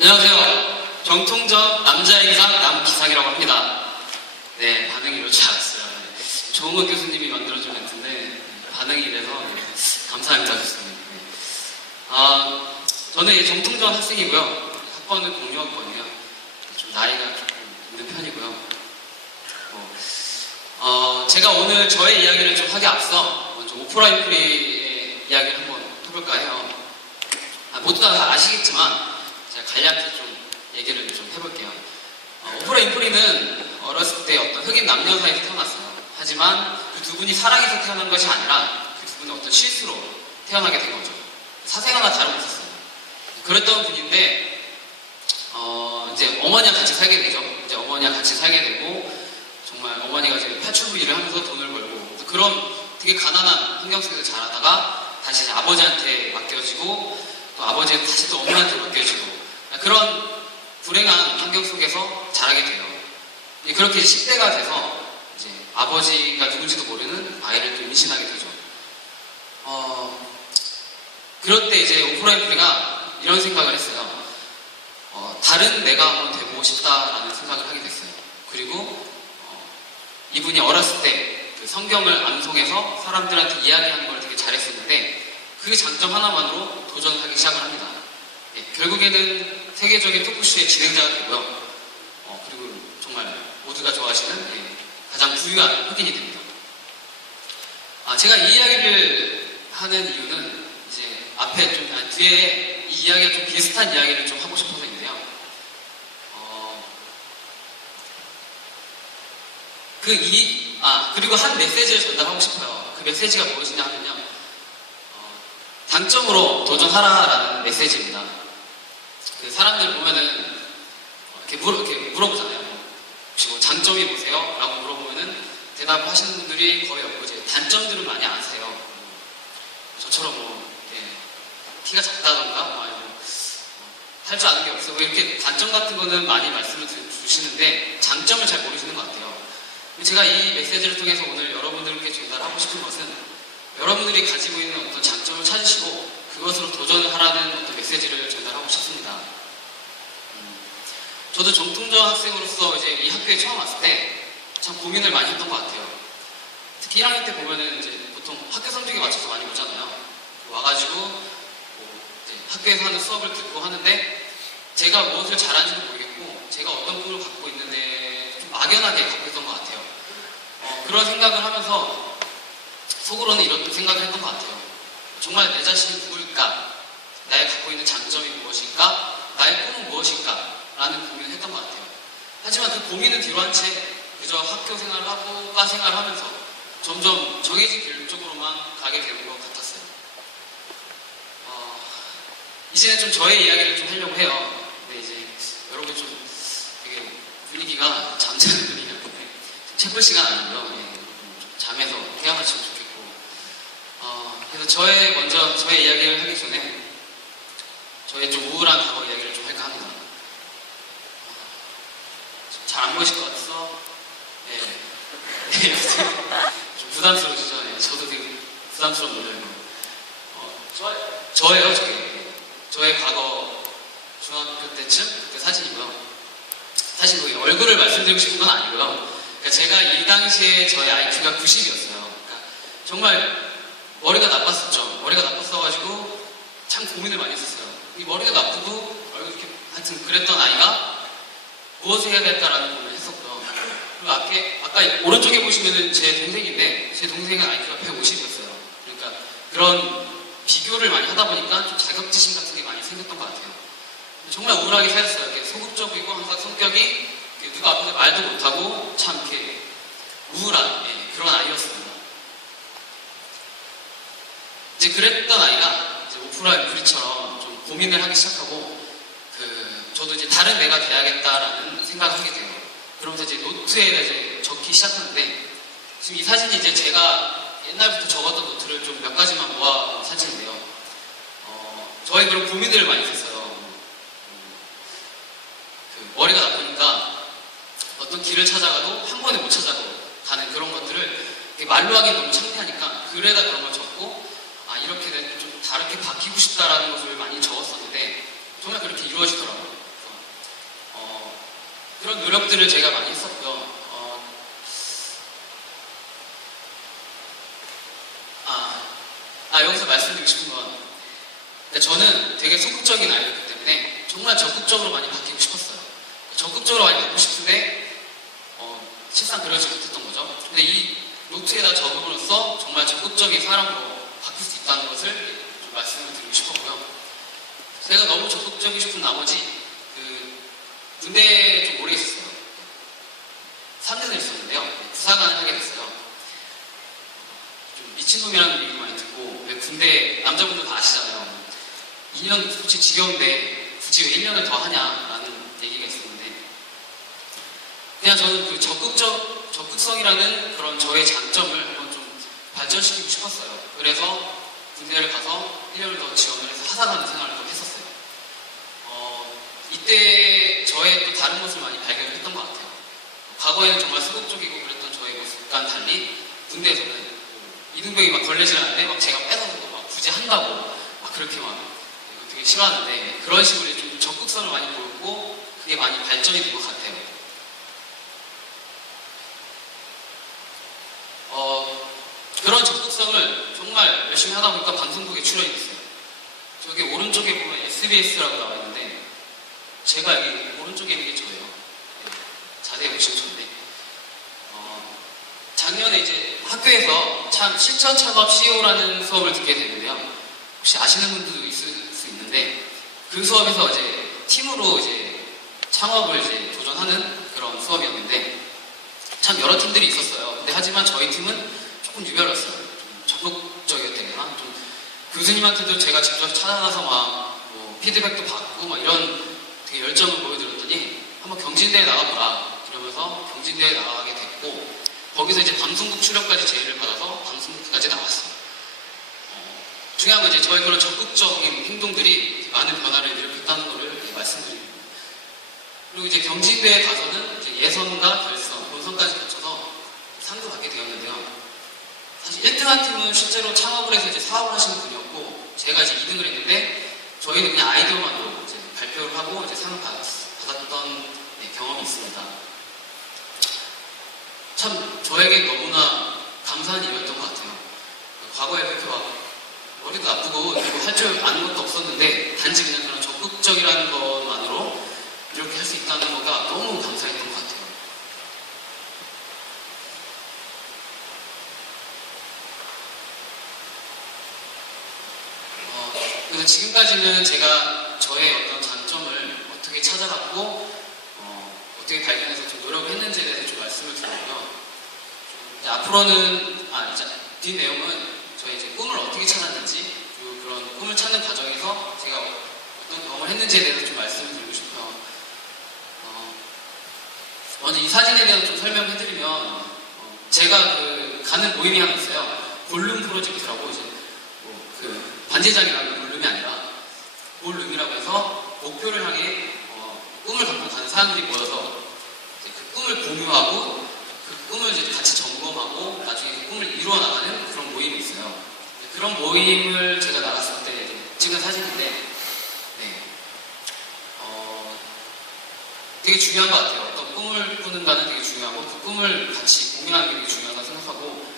안녕하세요. 정통적 남자인상 남기상이라고 합니다. 네, 반응이 이럴 줄 알았어요. 네, 조홍은 교수님이 만들어준 멘트인데 반응이 이래서 감사합니다. 교수님. 네. 저는 정통적 학생이고요. 학번은 공유학번이에요. 좀 나이가 조금 있는 편이고요. 제가 오늘 저의 이야기를 좀 하기 앞서 먼저 오프라인 프리의 이야기를 한번 해볼까 해요. 모두 다 아시겠지만 제가 간략히 좀 얘기를 좀 해볼게요. 오프라인 프리는 어렸을 때 어떤 흑인 남녀 사이에서 태어났어요. 하지만 그 두 분이 사랑해서 태어난 것이 아니라 그 두 분은 어떤 실수로 태어나게 된 거죠. 사생 하나 다르고 있었어요. 그랬던 분인데 이제 어머니와 같이 살게 되죠. 이제 어머니와 같이 살게 되고 정말 어머니가 이제 파출부 일을 하면서 돈을 벌고 그런 되게 가난한 환경 속에서 자라다가 다시 이제 아버지한테 맡겨지고 또 아버지는 다시 또 엄마한테 맡겨지고 그런 불행한 환경 속에서 자라게 돼요. 그렇게 이제 10대가 돼서 이제 아버지가 누군지도 모르는 아이를 또 임신하게 되죠. 그럴 때 이제 오프라인 프리가 이런 생각을 했어요. 다른 내가 한번 되고 싶다라는 생각을 하게 됐어요. 그리고 이분이 어렸을 때 그 성경을 암송해서 사람들한테 이야기하는 걸 되게 잘했었는데 그 장점 하나만으로 도전을 하기 시작을 합니다. 결국에는 세계적인 토크쇼의 진행자가 되고요. 그리고 정말 모두가 좋아하시는 가장 부유한 흑인이 됩니다. 제가 이 이야기를 하는 이유는 이제 앞에 좀 뒤에 이 이야기가 좀 비슷한 이야기를 좀 하고 싶어서인데요. 그리고 한 메시지를 전달하고 싶어요. 그 메시지가 무엇이냐 하면요. 장점으로 도전하라라는 메시지입니다. 그 사람들 보면은 이렇게 물어보잖아요. 혹시 뭐 장점이 뭐세요? 라고 물어보면은 대답하시는 분들이 거의 없고 이제 단점들은 많이 아세요. 저처럼 키가 작다던가 아니면 할 줄 아는 게 없어요. 이렇게 단점 같은 거는 많이 말씀을 주시는데 장점을 잘 모르시는 것 같아요. 제가 이 메시지를 통해서 오늘 여러분들께 전달하고 싶은 것은 여러분들이 가지고 있는 어떤 장점을 찾으시고 그것으로 도전을 하라는 어떤 메시지를 전달하고 싶습니다. 저도 정통적 학생으로서 이제 이 학교에 처음 왔을 때 참 고민을 많이 했던 것 같아요. 특히 1학년 때 보면은 이제 보통 학교 성적에 맞춰서 많이 오잖아요. 와가지고 이제 학교에서 하는 수업을 듣고 하는데 제가 무엇을 잘하는지도 모르겠고 제가 어떤 꿈을 갖고 있는데 좀 막연하게 갖고 있던 것 같아요. 그런 생각을 하면서 속으로는 이런 생각을 했던 것 같아요. 정말 내 자신이 누굴까? 나의 갖고 있는 장점이 무엇일까? 나의 꿈은 무엇일까? 라는 고민을 했던 것 같아요. 하지만 그 고민은 뒤로 한 채 그저 학교 생활하고 과 생활하면서 점점 정해진 길 쪽으로만 가게 되는 것 같았어요. 이제는 좀 저의 이야기를 좀 하려고 해요. 근데 이제 여러분 좀 되게 분위기가 잠자는 분위기인데 책볼 시간 아니고요. 좀 잠에서 깨어나시면 좋겠고. 그래서 먼저 저의 이야기를 하기 전에 저의 좀 우울한 과거 이야기를 좀 할까 합니다. 잘 안 보이실 것 같아서 좀 부담스러우시죠? 저도 되게 부담스러운 노래예요. 저예요. 저의 과거 중학교 때쯤 그때 사진이고요. 사실 뭐 얼굴을 말씀드리고 싶은 건 아니고요. 그러니까 제가 이 당시에 저의 IQ가 90이었어요. 그러니까 정말 머리가 나빴었죠. 머리가 나빴어가지고 참 고민을 많이 했었어요. 이 머리가 나쁘고 얼굴 이렇게 하여튼 그랬던 아이가 무엇을 해야 될까라는 고민을 했었고요. 그리고 아까 오른쪽에 보시면은 제 동생인데 제 동생은 IQ가 150이었어요. 그러니까 그런 비교를 많이 하다 보니까 좀 자격지심 같은 게 많이 생겼던 것 같아요. 정말 우울하게 살았어요. 이렇게 소극적이고 항상 성격이 누가 앞에서 말도 못하고 참 이렇게 우울한 그런 아이였습니다. 이제 그랬던 아이가 이제 오프라인 프리처럼 좀 고민을 하기 시작하고 저도 이제 다른 내가 돼야겠다라는 생각을 하게 돼요. 그러면서 이제 노트에다 이제 적기 시작하는데 지금 이 사진이 이제 제가 옛날부터 적었던 노트를 좀 몇 가지만 모아온 사진인데요. 저의 그런 고민들을 많이 했어요. 머리가 나쁘니까 어떤 길을 찾아가도 한 번에 못 찾아가는 그런 것들을 말로 하기 너무 창피하니까 글에다 그런 걸 적고 이렇게 좀 다르게 바뀌고 싶다라는 것을 많이 적었었는데 정말 그렇게 이루어지더라고요. 노력들을 제가 많이 했었고요. 여기서 말씀드리고 싶은 건 저는 되게 소극적인 아이였기 때문에 정말 적극적으로 많이 바뀌고 싶었어요. 적극적으로 많이 바뀌고 싶은데 실상 그러지 못했던 거죠. 근데 이 노트에다 적음으로써 정말 적극적인 사람으로 바뀔 수 있다는 것을 좀 말씀을 드리고 싶었고요. 제가 너무 적극적이고 싶은 나머지 군대에 좀 오래 있었어요. 3년을 있었는데요. 부사관을 하게 됐어요. 좀 미친놈이라는 얘기 많이 듣고, 군대 남자분들 다 아시잖아요. 2년 솔직히 지겨운데 굳이 왜 1년을 더 하냐라는 얘기가 있었는데, 그냥 저는 그 적극성이라는 그런 저의 장점을 한번 좀 발전시키고 싶었어요. 그래서 군대를 가서 1년을 더 지원을 해서 하사관 생활을 또 했었어요. 이때 저의 또 다른 모습을 많이 발견을 했던 것 같아요. 과거에는 정말 소극적이고 그랬던 저의 모습과는 달리 군대에서는 이등병이 막 걸레질하는데 막 제가 뺏어서 막 굳이 한다고 막 그렇게 막 되게 싫어하는데, 그런 식으로 좀 적극성을 많이 보였고 그게 많이 발전이 된 것 같아요. 그런 적극성을 정말 열심히 하다 보니까 방송국에 출연이 됐어요. 저기 오른쪽에 보면 SBS라고 나와 있는데 제가 여기 오른쪽에 있는 게 저예요. 자세히 보시면 저인데, 작년에 이제 학교에서 실전 창업 CEO라는 수업을 듣게 됐는데요. 혹시 아시는 분들도 있을 수 있는데, 그 수업에서 이제 팀으로 이제 창업을 이제 도전하는 그런 수업이었는데, 참 여러 팀들이 있었어요. 근데 하지만 저희 팀은 조금 유별났어요. 좀 적극적이었대나, 좀 교수님한테도 제가 직접 찾아가서 뭐 피드백도 받고 막 이런 되게 열정을 보여드렸더니 한번 경진대에 나가보라 이러면서 경진대에 나가게 됐고, 거기서 이제 방송국 출연까지 제의를 받아서 방송국까지 나왔어요. 중요한 건 이제 저의 그런 적극적인 행동들이 많은 변화를 일으켰다는 것을 말씀드립니다. 그리고 이제 경진대에 가서는 이제 예선과 결선, 본선까지 거쳐서 상도 받게 되었는데요. 사실 1등한 팀은 실제로 창업을 해서 이제 사업을 하시는 분이었고, 제가 이제 2등을 했는데 저희는 그냥 아이디어만으로 이제 발표를 하고 이제 상을 받았던 경험이 있습니다. 참 저에게 너무나 감사한 일이었던 것 같아요. 과거에 그렇게 막 머리도 나쁘고 그리고 할 줄 아는 것도 없었는데, 단지 그냥 그런 적극적이라는 것만으로 이렇게 할 수 있다는 거가 너무 감사했던 것 같아요. 그래서 지금까지는 제가 저의 어떤 장점을 어떻게 찾아갔고 어떻게 발견해서 좀 노력을 했는지에 대해서 좀 말씀을 드리고요. 앞으로는 이제 뒷내용은 저희 이제 꿈을 어떻게 찾았는지, 그리고 그런 꿈을 찾는 과정에서 제가 어떤 경험을 했는지에 대해서 좀 말씀을 드리고 싶어요. 먼저 이 사진에 대해서 좀 설명해드리면, 제가 가는 모임이 하나 있어요. 볼룸 프로젝트라고, 이제 반지장이라는 볼룸이 아니라 볼룸이라고 해서 목표를 향해 꿈을 갖고 가는 사람들이 모여서 이제 그 꿈을 공유하고 그 꿈을 이제 같이 점검하고 나중에 그 꿈을 이루어 나가는 그런 모임이 있어요. 그런 모임을 제가 나갔을 때 이제 찍은 사진인데, 되게 중요한 것 같아요. 어떤 꿈을 꾸는가는 되게 중요하고 그 꿈을 같이 공유하는 게 되게 중요하다고 생각하고,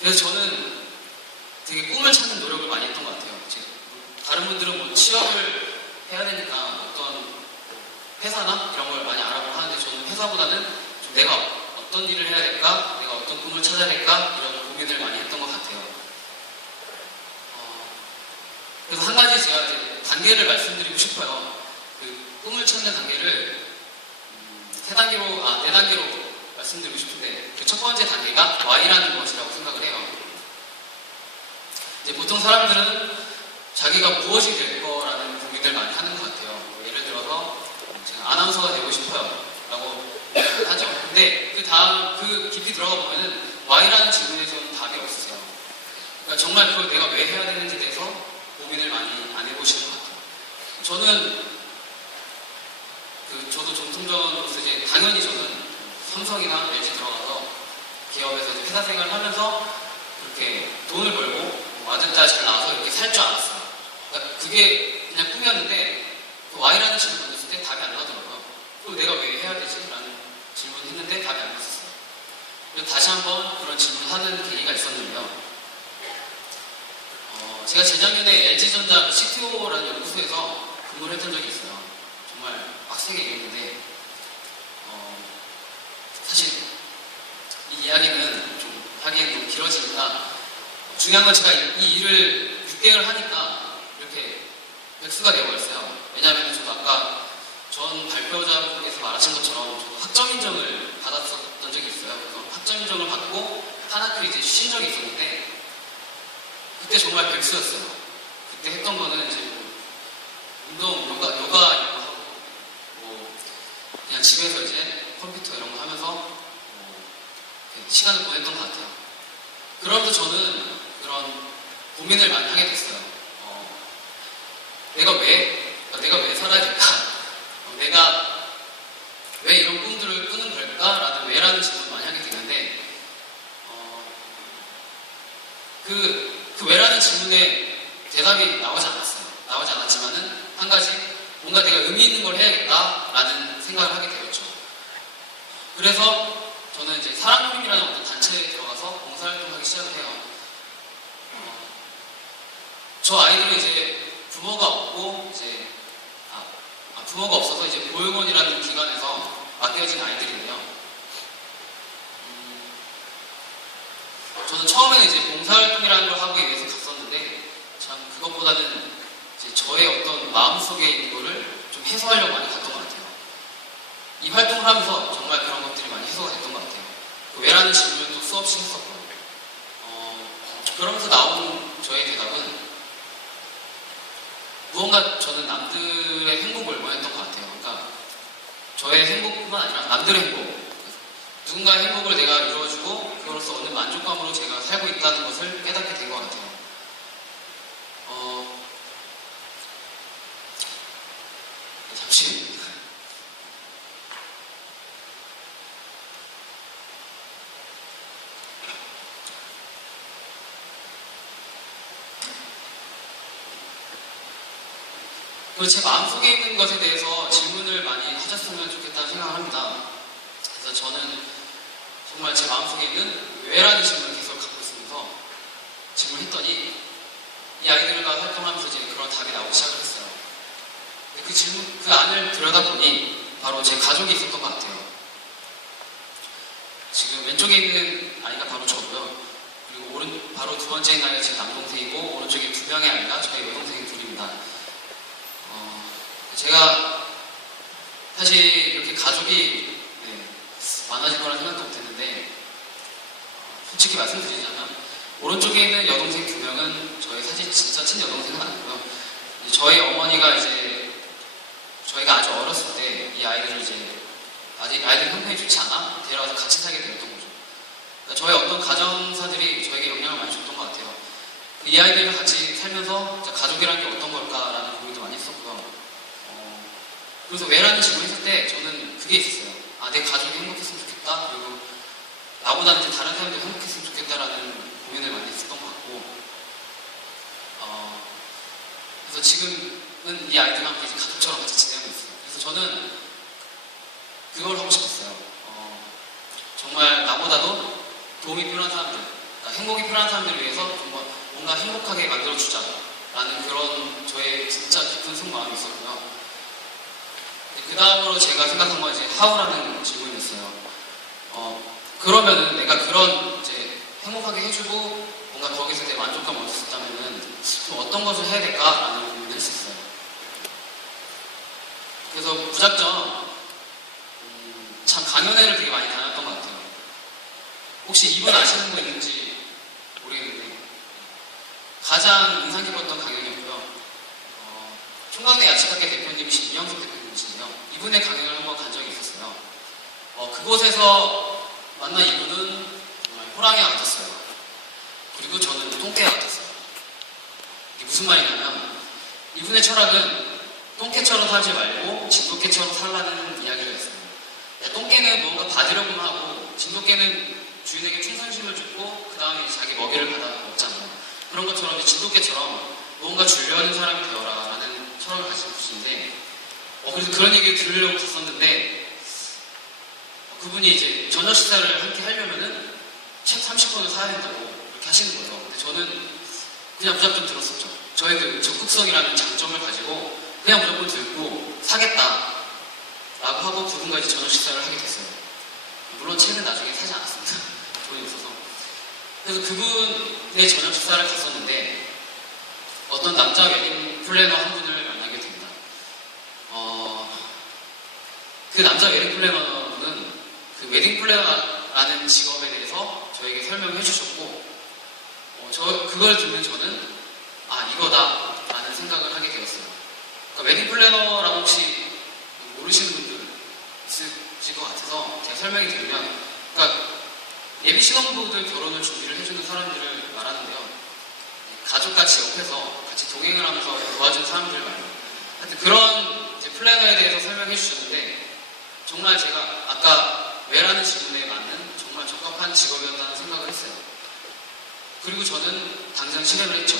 그래서 저는 되게 꿈을 찾는 노력을 많이 했던 것 같아요. 다른 분들은 뭐 취업을 해야 되니까 어떤 회사나 이런 걸 많이 알아보고 하는데, 저는 회사보다는 좀 내가 어떤 일을 해야 될까, 내가 어떤 꿈을 찾아야 될까, 이런 고민을 많이 했던 것 같아요. 그래서 한 가지 제가 이제 단계를 말씀드리고 싶어요. 그 꿈을 찾는 단계를 네 단계로 말씀드리고 싶은데, 그 첫 번째 단계가 Y라는 것이라고 생각을 해요. 이제 보통 사람들은 자기가 무엇이 될 거라는 고민을 많이 하는 것 같아요. 예를 들어서 제가 아나운서가 되고 싶어요 라고 하죠. 근데 그 다음 그 깊이 들어가 보면은 Y라는 질문에서는 답이 없으세요. 그러니까 정말 그걸 내가 왜 해야 되는지에 대해서 고민을 많이 안 해보시는 것 같아요. 저는 저도 정통전으로서 이제 당연히 저는 삼성이나 LG 들어가서 기업에서 이제 회사 생활을 하면서 그렇게 돈을 벌고 맞은자 잘 나와서 이렇게 살 줄 알았어요. 그러니까 그게 그냥 꿈이었는데 그 Y라는 질문 던졌을 때 답이 안 나오더라고요. 그럼 내가 왜 해야 되지? 라는 질문을 했는데 답이 안 났었어요. 그래서 다시 한번 그런 질문을 하는 계기가 있었는데요. 제가 재작년에 LG전자 CTO라는 연구소에서 근무를 했던 적이 있어요. 정말 빡세게 일했는데 사실 이 이야기는 좀 하기엔 좀 길어지니까 중요한 건 제가 이 일을 6개월 하니까 이렇게 백수가 되어버렸어요. 왜냐하면 저도 아까 전 발표자분께서 말하신 것처럼 저도 학점 인정을 받았었던 적이 있어요. 그래서 학점 인정을 받고 한 학기를 이제 쉰 적이 있었는데 그때 정말 백수였어요. 그때 했던 거는 이제 운동, 요가 이런 거 하고 뭐 그냥 집에서 이제 컴퓨터 이런 거 하면서 시간을 보냈던 것 같아요. 그러면서 저는 그런 고민을 많이 하게 됐어요. 내가 왜 살아야 될까? 내가 왜 이런 꿈들을 꾸는 걸까? 라는 왜라는 질문을 많이 하게 되는데 그 왜라는 질문에 대답이 나오지 않았어요. 나오지 않았지만은 한 가지 뭔가 내가 의미 있는 걸 해야겠다라는 생각을 하게 되었죠. 그래서 저는 이제 사랑그림이라는 어떤 단체에 들어가서 봉사활동하기 시작을 해요. 저 아이들은 이제 부모가 없고 이제 부모가 없어서 이제 보육원이라는 기관에서 맡겨진 아이들인데요. 저는 처음에는 이제 봉사활동이라는 걸 하기 위해서 갔었는데 참 그것보다는 이제 저의 어떤 마음속에 있는 거를 좀 해소하려고 많이 갔던 것 같아요. 이 활동을 하면서 정말 그런 것들이 많이 해소가 됐던 것 같아요. 그 왜라는 질문도 수없이 했었고요. 그러면서 나온 저의 대답은 무언가 저는 남들의 행복을 원했던 것 같아요. 그러니까 저의 행복뿐만 아니라 남들의 행복, 누군가의 행복을 내가 이루어주고 그로써 얻는 만족감으로 제가 살고 있다는 것을 깨닫게 된 것 같아요. 잠시 그리고 제 마음속에 있는 것에 대해서 질문을 많이 하셨으면 좋겠다는 생각을 합니다. 그래서 저는 정말 제 마음속에 있는 왜라는 질문을 계속 갖고 있으면서 질문을 했더니 이 아이들과 활동하면서 이제 그런 답이 나오기 시작을 했어요. 그 질문, 그 안을 들여다보니 바로 제 가족이 있었던 것 같아요. 지금 왼쪽에 있는 아이가 바로 저고요. 그리고 바로 두 번째 있는 아이가 제 남동생이고 오른쪽에 두 명의 아이가 저희 여동생이 둘입니다. 제가 사실 이렇게 가족이 많아질 거라 생각도 못했는데 솔직히 말씀드리자면 오른쪽에 있는 여동생 두 명은 저의 사실 진짜 친여동생은 아니고요. 저희 어머니가 이제 저희가 아주 어렸을 때 이 아이들을 이제 아직 아이들 형편이 좋지 않아 데려와서 같이 살게 되었던 거죠. 그러니까 저희 어떤 가정사들이 저에게 영향을 많이 줬던 것 같아요. 이 아이들과 같이 살면서 가족이라는 게 어떤 걸까라는 고민도 많이 했었고요. 그래서 왜라는 질문을 했을 때 저는 그게 있었어요. 내 가족이 행복했으면 좋겠다. 그리고 나보다는 이제 다른 사람들이 행복했으면 좋겠다라는 고민을 많이 했었던 것 같고 그래서 지금은 이 아이들과 함께 이제 가족처럼 같이 지내고 있어요. 그래서 저는 그걸 하고 싶었어요. 정말 나보다도 도움이 필요한 사람들, 그러니까 행복이 필요한 사람들을 위해서 뭔가 행복하게 만들어주자라는 그런 저의 진짜 깊은 속마음이 있었고요. 그 다음으로 제가 생각한 건 이제 하우라는 질문이었어요. 그러면은 내가 그런 이제 행복하게 해주고 뭔가 거기서 내 만족감을 얻을 수 있다면은 좀 어떤 것을 해야 될까라는 고민을 했었어요. 그래서 무작정 참 강연회를 되게 많이 다녔던 것 같아요. 혹시 이분 아시는 분 있는지 모르겠는데 가장 인상 깊었던 강연이었고요. 총각내 야채가게 대표님이신 이영석 대표님이신데요. 이분의 강연을 한번 간 적이 있었어요. 그곳에서 만난 이분은 정말 호랑이 같았어요. 그리고 저는 똥개 같았어요. 이게 무슨 말이냐면 이분의 철학은 똥개처럼 살지 말고 진돗개처럼 살라는 이야기가 있어요. 똥개는 뭔가 받으려고만 하고 진돗개는 주인에게 충성심을 줬고 그 다음에 자기 먹이를 받아 먹잖아요. 그런 것처럼 진돗개처럼 뭔가 주려는 사람이 되어라 라는 철학을 가지고 계신데 그래서 그런 얘기를 들으려고 갔었는데 그분이 이제 저녁 식사를 함께 하려면은 책 30권을 사야 된다고 그렇게 하시는 거예요. 근데 저는 그냥 무작정 들었었죠. 저의 그 적극성이라는 장점을 가지고 그냥 무조건 들고 사겠다 라고 하고 그분과 이제 저녁 식사를 하게 됐어요. 물론 책은 나중에 사지 않았습니다. 돈이 없어서. 그래서 그분의 저녁 식사를 갔었는데 어떤 남자 웨딩 플래너 한 분을 만나게 됩니다. 그 남자 웨딩 플래너는 그 웨딩 플래너라는 직업에 대해서 저에게 설명해 주셨고 그걸 듣는 저는 이거다 라는 생각을 하게 되었어요. 그러니까 웨딩 플래너라고 혹시 모르시는 분들 있으실 것 같아서 제가 설명이 드리면 그러니까 예비 신혼부들 결혼을 준비를 해주는 사람들을 말하는데요. 가족같이 옆에서 같이 동행을 하면서 도와주는 사람들 말이에요. 하여튼 그런 이제 플래너에 대해서 설명해 주셨는데 정말 제가 아까 왜라는 질문에 맞는 정말 적합한 직업이었다는 생각을 했어요. 그리고 저는 당장 실행을 했죠.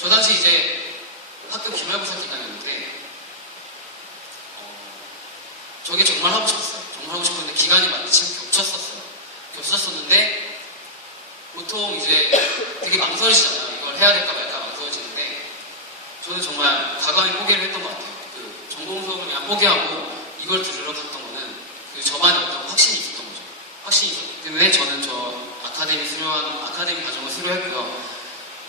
저 당시 이제 학교 기말고사 기간이었는데 저게 정말 하고 싶었어요. 정말 하고 싶었는데 기간이 마침 겹쳤었는데 보통 이제 되게 망설이시잖아요. 이걸 해야 될까 말까 망설여지는데 저는 정말 과감히 포기를 했던 것 같아요. 그 전공 수업을 그냥 포기하고 이걸 들으러 갔던 거는 그 저만의 어떤 확신이 있었던 거죠. 확신이 있었기 때문에 저는 저 아카데미 과정을 수료했고요.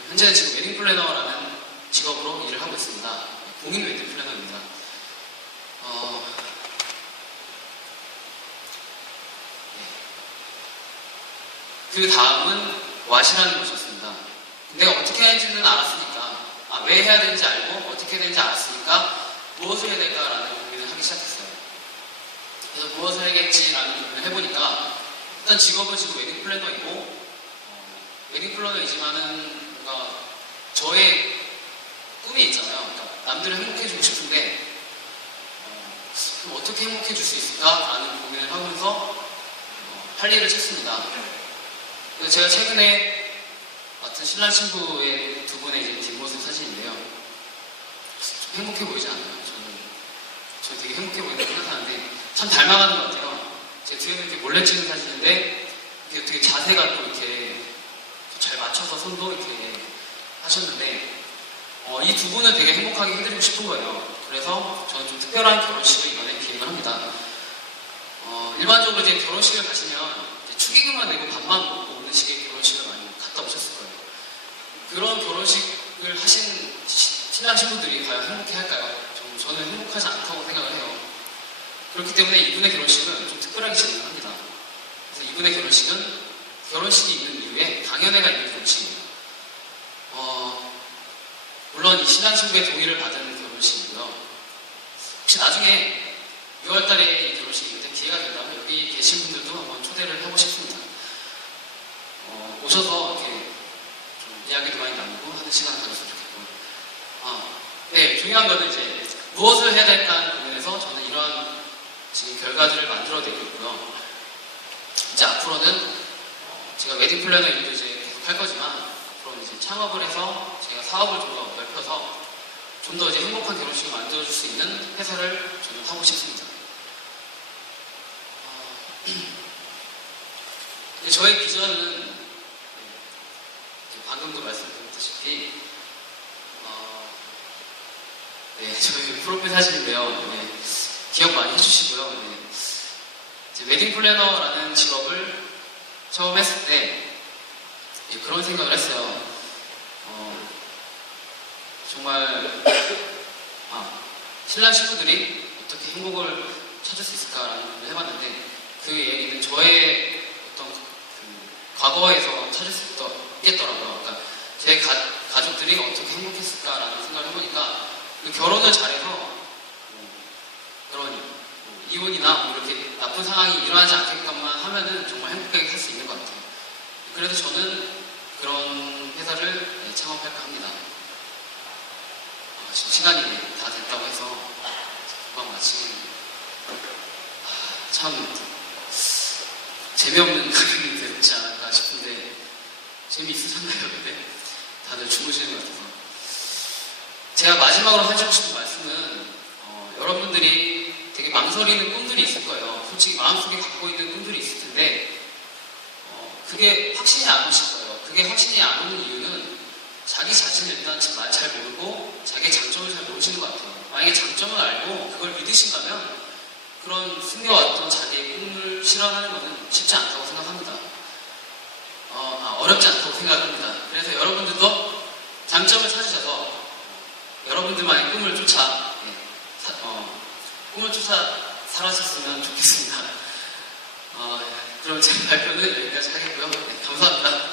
현재는 지금 웨딩 플래너라는 직업으로 일을 하고 있습니다. 공인 웨딩 플래너입니다. 그 다음은 왓이라는 것이었습니다. 내가 어떻게 하는지는 알았으니까, 왜 해야 되는지 알고 어떻게 해야 되는지 알았으니까 무엇을 해야 될까라는 고민을 하기 시작했어요. 그래서 무엇을 해야겠지라는 고민을 해보니까 일단 직업은 지금 웨딩 플래너이고 웨딩 플래너이지만은 뭔가 저의 꿈이 있잖아요. 그러니까 남들을 행복해주고 싶은데 그럼 어떻게 행복해줄 수 있을까라는 고민을 하면서 할 일을 찾습니다. 그래서 제가 최근에 맡은 신랑 신부의 두 분의 이제 뒷모습 사진인데요. 좀 행복해 보이지 않나요? 저는 되게 행복해 보이는 걸 생각하는데 참 닮아가는 것 같아요. 제 뒤에는 이렇게 몰래 찍은 사진인데 이게 되게 자세가 또 이렇게 잘 맞춰서 손도 이렇게 하셨는데 이 두 분을 되게 행복하게 해드리고 싶은 거예요. 그래서 저는 좀 특별한 결혼식을 이번에 기획을 합니다. 일반적으로 이제 결혼식을 가시면 이제 축의금만 내고 밥만 먹고 오는 식의 결혼식을 많이 갔다 오셨을 거예요. 그런 결혼식을 하신 신랑 신부들이 과연 행복해 할까요? 저는 행복하지 않다고 생각을 해요. 그렇기 때문에 이분의 결혼식은 좀 특별하게 진행을 합니다. 그래서 이분의 결혼식은 결혼식이 있는 이후에 강연회가 있는 결혼식입니다. 물론 이 신랑 신부의 동의를 받은 결혼식이고요. 혹시 나중에 6월달에 이 결혼식이 있는데 기회가 된다면 여기 계신 분들도 한번 초대를 하고 싶습니다. 오셔서 이렇게 좀 이야기도 많이 나누고 하는 시간을 가졌으면 좋겠고. 네, 중요한 거는 이제 무엇을 해야 될까 고민해서 저는 이러한 지금 결과들을 만들어내고 있고요. 이제 앞으로는 제가 웨딩 플래너 일도 이제 계속 할 거지만 앞으로 이제 창업을 해서 제가 사업을 좀 더 넓혀서 좀 더 이제 행복한 결혼식을 만들어줄 수 있는 회사를 저는 하고 싶습니다. 저의 비전은 방금도 말씀드렸다시피 저희 프로필 사진인데요. 기억 많이 해주시고요. 이제 웨딩 플래너라는 직업을 처음 했을 때 그런 생각을 했어요. 정말 신랑 신부들이 어떻게 행복을 찾을 수 있을까라는 고민을 해봤는데 그 얘기는 저의 어떤 과거에서 찾을 수 있겠더라고요. 그러니까 제 가족들이 어떻게 행복했을까라는 생각을 해보니까 결혼을 잘해서 그런 이혼이나 이렇게 나쁜 상황이 일어나지 않게끔만 하면은 정말 행복하게 살 수 있는 것 같아요. 그래서 저는 그런 회사를 창업할까 합니다. 지금 시간이 다 됐다고 해서 금방 마치면 참 재미없는 강연이 되지 않을까 싶은데 재미있으셨나요? 근데 다들 주무시는 것 같아서 제가 마지막으로 해주고 싶은 말씀은 여러분들이 되게 망설이는 꿈들이 있을 거예요. 솔직히 마음속에 갖고 있는 꿈들이 있을 텐데 그게 확신이 안 오실 거예요. 그게 확신이 안 오는 이유는 자기 자신을 일단 잘 모르고 자기의 장점을 잘 모르시는 것 같아요. 만약에 장점을 알고 그걸 믿으신다면 그런 숨겨왔던 자기의 꿈을 실현하는 것은 쉽지 않다고 생각합니다. 어렵지 않다고 생각합니다. 그래서 여러분들도 장점을 찾으셔서 여러분들만의 꿈을 쫓아 살아셨으면 좋겠습니다. 그럼 제 발표는 여기까지 하겠고요. 네, 감사합니다.